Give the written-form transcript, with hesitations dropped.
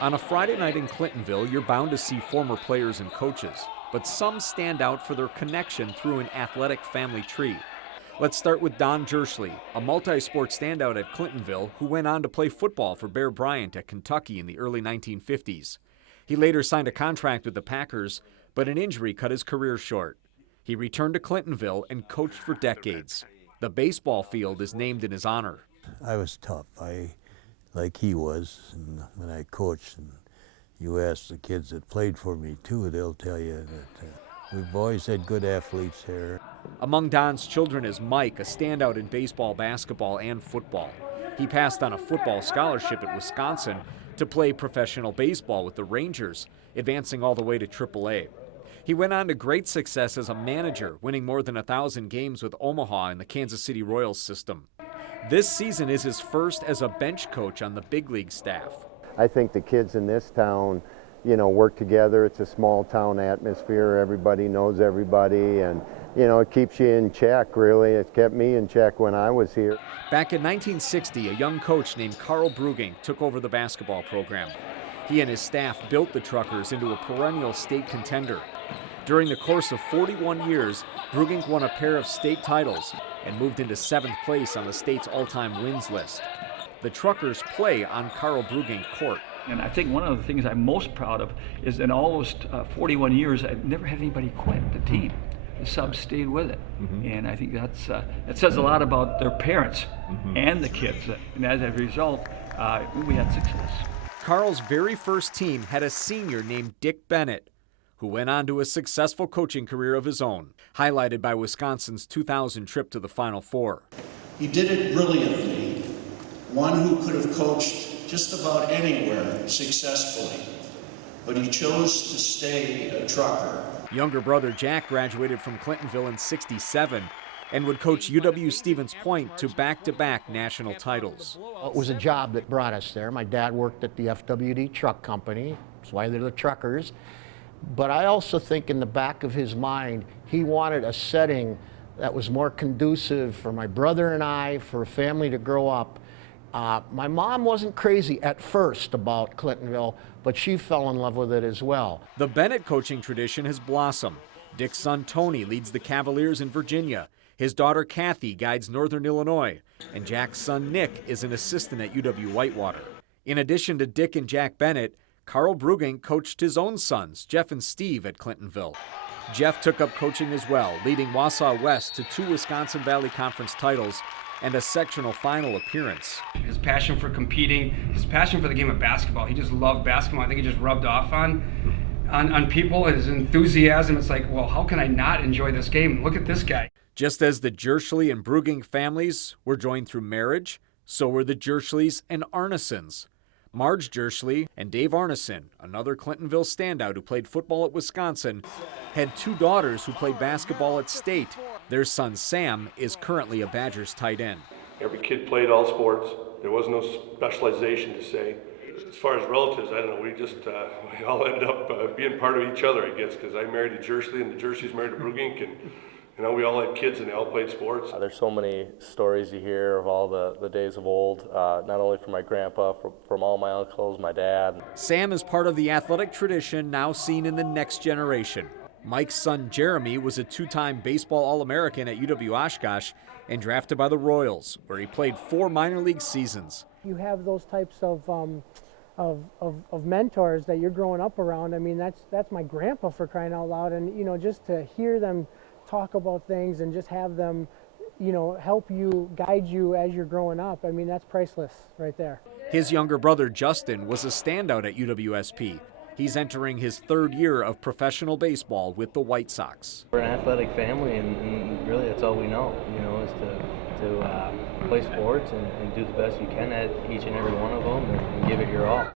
On a Friday night in Clintonville, you're bound to see former players and coaches, but some stand out for their connection through an athletic family tree. Let's start with Don Jirschele, a multi-sport standout at Clintonville who went on to play football for Bear Bryant at Kentucky in the early 1950s. He later signed a contract with the Packers, but an injury cut his career short. He returned to Clintonville and coached for decades. The baseball field is named in his honor. I was tough, like he was, and when I coached, and you ask the kids that played for me too, they'll tell you that we've always had good athletes here. Among Don's children is Mike, a standout in baseball, basketball, and football. He passed on a football scholarship at Wisconsin to play professional baseball with the Rangers, advancing all the way to AAA. He went on to great success as a manager, winning more than 1,000 games with Omaha in the Kansas City Royals system. This season is his first as a bench coach on the big league staff. I think the kids in this town, work together. It's a small town atmosphere. Everybody knows everybody, and, it keeps you in check, really. It kept me in check when I was here. Back in 1960, a young coach named Carl Bruggink took over the basketball program. He and his staff built the Truckers into a perennial state contender. During the course of 41 years, Bruggink won a pair of state titles and moved into 7th place on the state's all-time wins list. The Truckers play on Carl Bruggink Court. And I think one of the things I'm most proud of is in all those 41 years, I've never had anybody quit the team. The subs stayed with it. And I think that says a lot about their parents and the kids. And as a result, we had success. Carl's very first team had a senior named Dick Bennett, who went on to a successful coaching career of his own, highlighted by Wisconsin's 2000 trip to the Final Four. He did it brilliantly, one who could have coached just about anywhere successfully, but he chose to stay a Trucker. Younger brother Jack graduated from Clintonville in '67 and would coach UW-Stevens Point to back-to-back national titles. It was a job that brought us there. My dad worked at the FWD truck company. That's why they're the Truckers. But I also think in the back of his mind, he wanted a setting that was more conducive for my brother and I, for a family to grow up. My mom wasn't crazy at first about Clintonville, but she fell in love with it as well. The Bennett coaching tradition has blossomed. Dick's son Tony leads the Cavaliers in Virginia. His daughter Kathy guides Northern Illinois, and Jack's son Nick is an assistant at UW-Whitewater. In addition to Dick and Jack Bennett, Carl Bruggink coached his own sons, Jeff and Steve, at Clintonville. Jeff took up coaching as well, leading Wausau West to 2 Wisconsin Valley Conference titles and a sectional final appearance. His passion for competing, his passion for the game of basketball, he just loved basketball. I think it just rubbed off on people, his enthusiasm. It's like, well, how can I not enjoy this game? Look at this guy. Just as the Jirschele and Bruggink families were joined through marriage, so were the Jirscheles and Arnesons. Marge Jirschele and Dave Arneson, another Clintonville standout who played football at Wisconsin, had 2 daughters who played basketball at State. Their son Sam is currently a Badgers tight end. Every kid played all sports. There was no specialization to say. As far as relatives, I don't know, we all ended up being part of each other, I guess, because I married a Jirschele and the Jirsheles married a Bruggink, and we all had kids and they all played sports. There's so many stories you hear of all the days of old, not only from my grandpa, from all my uncles, my dad. Sam is part of the athletic tradition now seen in the next generation. Mike's son Jeremy was a 2-time baseball All-American at UW-Oshkosh and drafted by the Royals, where he played 4 minor league seasons. You have those types of mentors that you're growing up around. I mean, that's my grandpa, for crying out loud, and just to hear them talk about things and just have them, help you, guide you as you're growing up. I mean, that's priceless right there. His younger brother Justin was a standout at UWSP. He's entering his 3rd year of professional baseball with the White Sox. We're an athletic family, and really that's all we know, is to play sports and do the best you can at each and every one of them and give it your all.